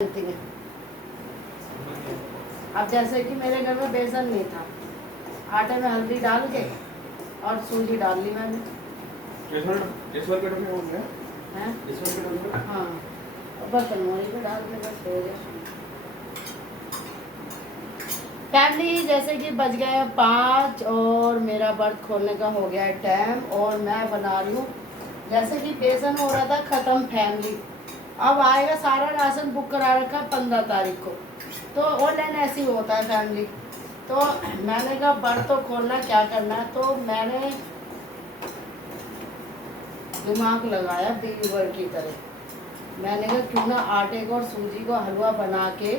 बनती है। अब जैसे कि मेरे घर में बेसन नहीं था, आटे में हल्दी डाल के और सूजी डाल ली मैंने। केसर के डब्बे हो गए हैं? केसर के डब्बे। हाँ, अब बर्तन वहीं पे डाल के बस हो गया। फैमिली जैसे कि बज गए 5 और मेरा बर्त खोलने का हो गया है टाइम और मैं बना रही हूँ। जैसे कि बेसन हो रहा था ख़त्म फैमिली, अब आएगा सारा राशन बुक करा रखा 15 तारीख को, तो ऑनलाइन ऐसे ही होता है फैमिली। तो मैंने कहा बर्त तो खोलना, क्या करना है, तो मैंने दिमाग लगाया बीवर की तरह। मैंने कहा क्यों ना आटे को और सूजी को हलवा बना के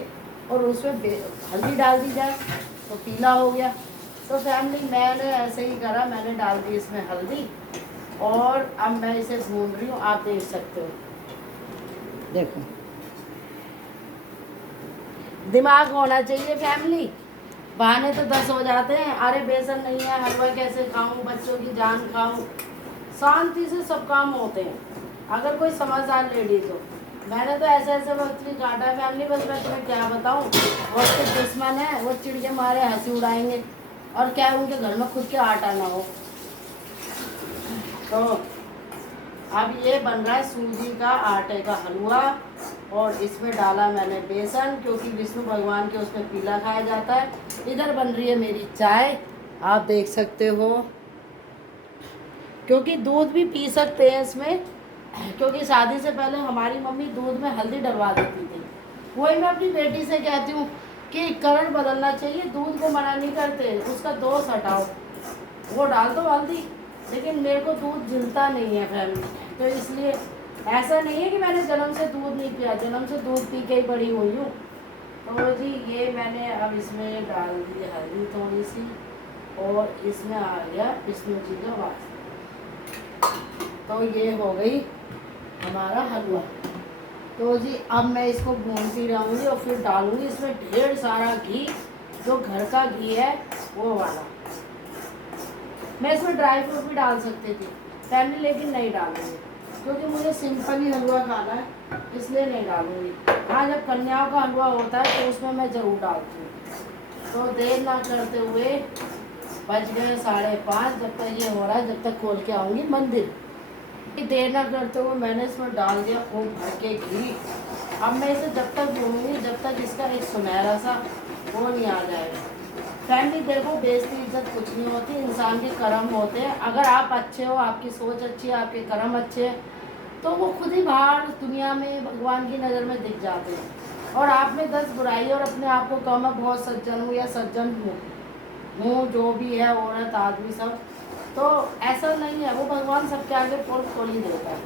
और उसमें हल्दी डाल दी जाए तो पीला हो गया। तो फैमिली मैंने ऐसे ही करा, मैंने डाल दी इसमें हल्दी और अब मैं इसे भून रही हूँ, आप देख सकते हो। देखो, दिमाग होना चाहिए फैमिली, बहाने तो 10 हो जाते हैं। अरे बेसन नहीं है, हलवा कैसे खाऊं, बच्चों की जान खाऊं। शांति से सब काम होते हैं अगर कोई समझदार लेडीज हो। मैंने तो ऐसे ऐसे वक्त भी काटा फैमिली, बस मैं तुम्हें क्या बताऊं। वो तो दुश्मन है, वो चिड़ के मारे हंसी उड़ाएंगे और क्या उनके घर में खुद के आटा ना हो। तो अब ये बन रहा है सूजी का आटे का हलवा और इसमें डाला मैंने बेसन, क्योंकि विष्णु भगवान के उसमें पीला खाया जाता है। इधर बन रही है मेरी चाय, आप देख सकते हो, क्योंकि दूध भी पी सकते हैं इसमें, क्योंकि शादी से पहले हमारी मम्मी दूध में हल्दी डलवा देती थी। वही मैं अपनी बेटी से कहती हूँ कि कलर बदलना चाहिए, दूध को मना नहीं करते, उसका दोष हटाओ, वो डाल दो हल्दी। लेकिन मेरे को दूध झिलता नहीं है फैमिली, तो इसलिए ऐसा नहीं है कि मैंने जन्म से दूध नहीं पिया, जन्म से दूध पी के ही बड़ी हुई हूँ। तो जी ये मैंने अब इसमें डाल दी हल्दी थोड़ी सी और इसमें आ गया विष्णु जी का वास। तो ये हो गई हमारा हलवा। तो जी अब मैं इसको भूनती रहूँगी और फिर डालूँगी इसमें ढेर सारा घी, जो घर का घी है वो वाला। मैं इसमें ड्राई फ्रूट भी डाल सकती थी फैमिली, लेकिन नहीं डालूंगी क्योंकि मुझे सिंपल ही हलवा खाना है, इसलिए नहीं डालूंगी। हाँ, जब कन्याओं का हलवा होता है तो उसमें मैं ज़रूर डालती हूँ। तो देर ना करते हुए बज गए 5:30, जब तक ये हो रहा है, जब तक खोल के आऊँगी मंदिर। देर ना करते हुए मैंने इसमें डाल दिया खूब भर के घी। अब मैं इसे जब तक भूनूंगी जब तक इसका एक सुनहरा सा वो नहीं आ जाएगा। फैमिली देखो, बेइज्जती इज्जत कुछ नहीं होती, इंसान के कर्म होते हैं। अगर आप अच्छे हो, आपकी सोच अच्छी है, आपके कर्म अच्छे हैं, तो वो खुद ही बाहर दुनिया में भगवान की नज़र में दिख जाते हैं। और आप में 10 बुराई और अपने आप को कम है बहुत सज्जन हूँ या सज्जन हूँ, जो भी है औरत आदमी सब, तो ऐसा नहीं है। वो भगवान सबके आगे पोल खोल ही देता है।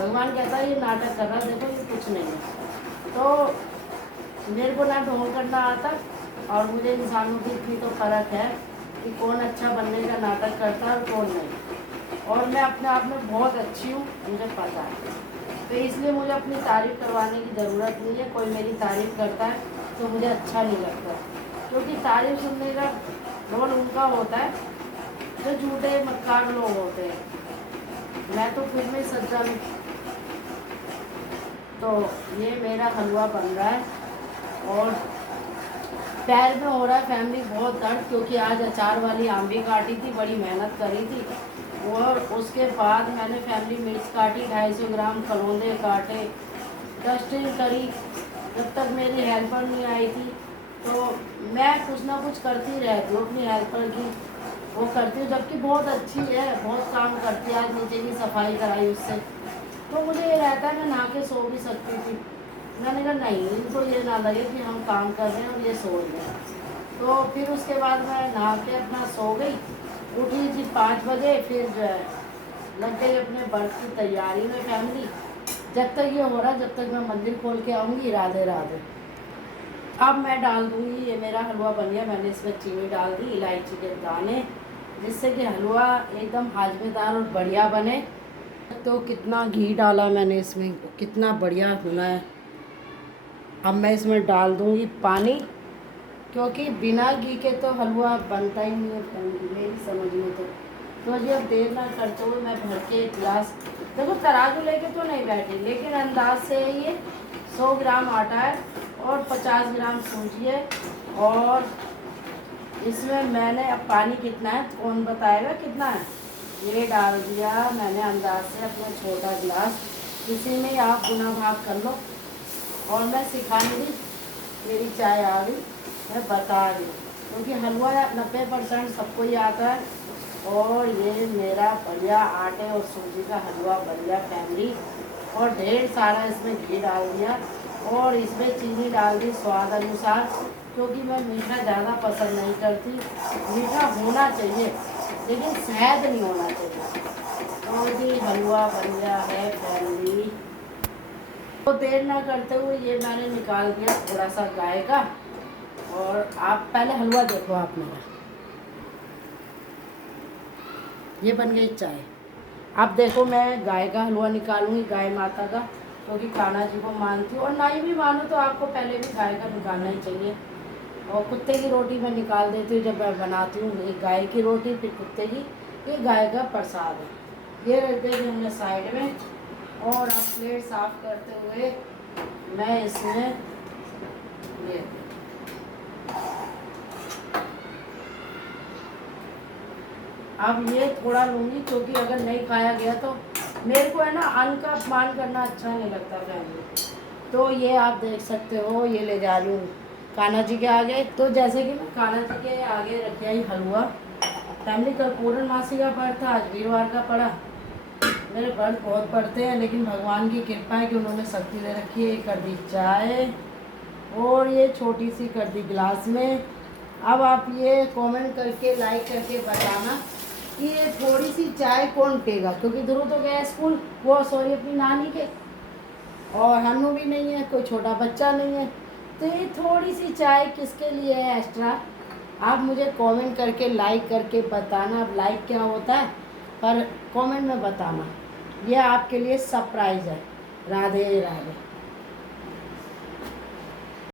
भगवान कहता है ये नाटक कर रहा है, देखो ये कुछ नहीं है। तो मेरे को ना ढोंग करना आता, और मुझे इंसानों की इतनी तो फ़र्क है कि कौन अच्छा बनने का नाटक करता है और कौन नहीं। और मैं अपने आप में बहुत अच्छी हूँ, मुझे पता है। तो इसलिए मुझे अपनी तारीफ़ करवाने की ज़रूरत नहीं है। कोई मेरी तारीफ़ करता है तो मुझे अच्छा नहीं लगता, क्योंकि तारीफ़ सुनने का रोल उनका होता है जो झूठे मक्कार लोग होते हैं। मैं तो खुद में सच्चा हूँ। तो ये मेरा हलवा बन रहा है और पैर में हो रहा है फैमिली बहुत दर्द, क्योंकि आज अचार वाली आम भी काटी थी, बड़ी मेहनत करी थी। और उसके बाद मैंने फैमिली मिर्च काटी, 250 ग्राम कलौंदे काटे, डस्टिंग करी। जब तक मेरी हेल्पर नहीं आई थी तो मैं कुछ ना कुछ करती रहती हूँ, अपनी हेल्पर की वो करती हूँ, जबकि बहुत अच्छी है, बहुत काम करती है। आज नीचे की सफाई कराई उससे, तो मुझे ये रहता है मैं नहा के सो भी सकती थी। मैंने कहा नहीं, इनको ये ना लगे कि हम काम कर रहे हैं और ये सो रहे हैं। तो फिर उसके बाद मैं नहा के अपना सो गई, उठी थी 5 बजे, फिर जो है लग गई अपने बर्थ की तैयारी में फैमिली। जब तक ये हो रहा है, जब तक मैं मंदिर खोल के आऊँगी। राधे राधे। अब मैं डाल दूँगी, ये मेरा हलवा बन गया, मैंने इसमें चीनी डाल दी, इलायची के दाने, जिससे कि हलवा एकदम हाजमेदार और बढ़िया बने। तो कितना घी डाला मैंने इसमें, कितना बढ़िया भुना है। अब मैं इसमें डाल दूँगी पानी, क्योंकि बिना घी के तो हलवा बनता ही नहीं है फैमिली, मेरी समझ में तो जी अब देर ना करते हुए मैं भर के एक गिलास, देखो तराजू लेके तो नहीं बैठी, लेकिन अंदाज से ये 100 ग्राम आटा है और 50 ग्राम सूजी है। और इसमें मैंने अब पानी कितना है कौन बताएगा कितना है, ये डाल दिया मैंने अंदाज से अपना छोटा गिलास, इसी में आप गुना भाग कर लो। और मैं सिखा नहीं रही, मेरी चाय आ गई, मैं बता रही हूँ क्योंकि हलवा 90% सबको ही आता है। और ये मेरा बढ़िया आटे और सूजी का हलवा बढ़िया फैमिली। और ढेर सारा इसमें घी डाल दिया और इसमें चीनी डाल दी स्वाद अनुसार, क्योंकि मैं मीठा ज़्यादा पसंद नहीं करती। मीठा होना चाहिए लेकिन शहद नहीं होना चाहिए। तो जी हलवा बन गया है फैमिली। तो देर ना करते हुए ये मैंने निकाल दिया थोड़ा सा गाय का। और आप पहले हलवा देखो आप मेरा, ये बन गई चाय। अब देखो मैं गाय का हलवा निकालूंगी, गाय माता का, क्योंकि कान्हा जी को मानती हूँ। और नहीं भी मानो तो आपको पहले भी गाय का निकालना ही चाहिए। और कुत्ते की रोटी मैं निकाल देती हूँ जब मैं बनाती हूँ, एक गाय की रोटी फिर कुत्ते की, ये गाय का प्रसाद है। ये रख देंगे हमने साइड में। और अब प्लेट साफ करते हुए मैं इसमें ये अब ये थोड़ा लूँगी, क्योंकि अगर नहीं खाया गया तो मेरे को है ना अन्न का अपमान करना अच्छा नहीं लगता फैमिली। तो ये आप देख सकते हो, ये ले जा रही हूँ कान्हा जी के आगे। तो जैसे कि मैं कान्हा जी के आगे रखा ही हलवा फैमिली। कल पूर्णमासी का व्रत था, आज वीरवार का पड़ा। मेरे व्रत बहुत पड़ते हैं लेकिन भगवान की कृपा है कि उन्होंने शक्ति दे रखी है। ये कर दी चाय और ये छोटी सी कर दी गिलास में। अब आप ये कमेंट करके लाइक करके बताना कि ये थोड़ी सी चाय कौन पिएगा, क्योंकि ध्रुव तो गया स्कूल, वो सॉरी अपनी नानी के, और हन्नू भी नहीं है, कोई छोटा बच्चा नहीं है। तो ये थोड़ी सी चाय किसके लिए है एक्स्ट्रा, आप मुझे कमेंट करके लाइक करके बताना। अब लाइक क्या होता है पर कमेंट में बताना, ये आपके लिए सरप्राइज़ है। राधे राधे।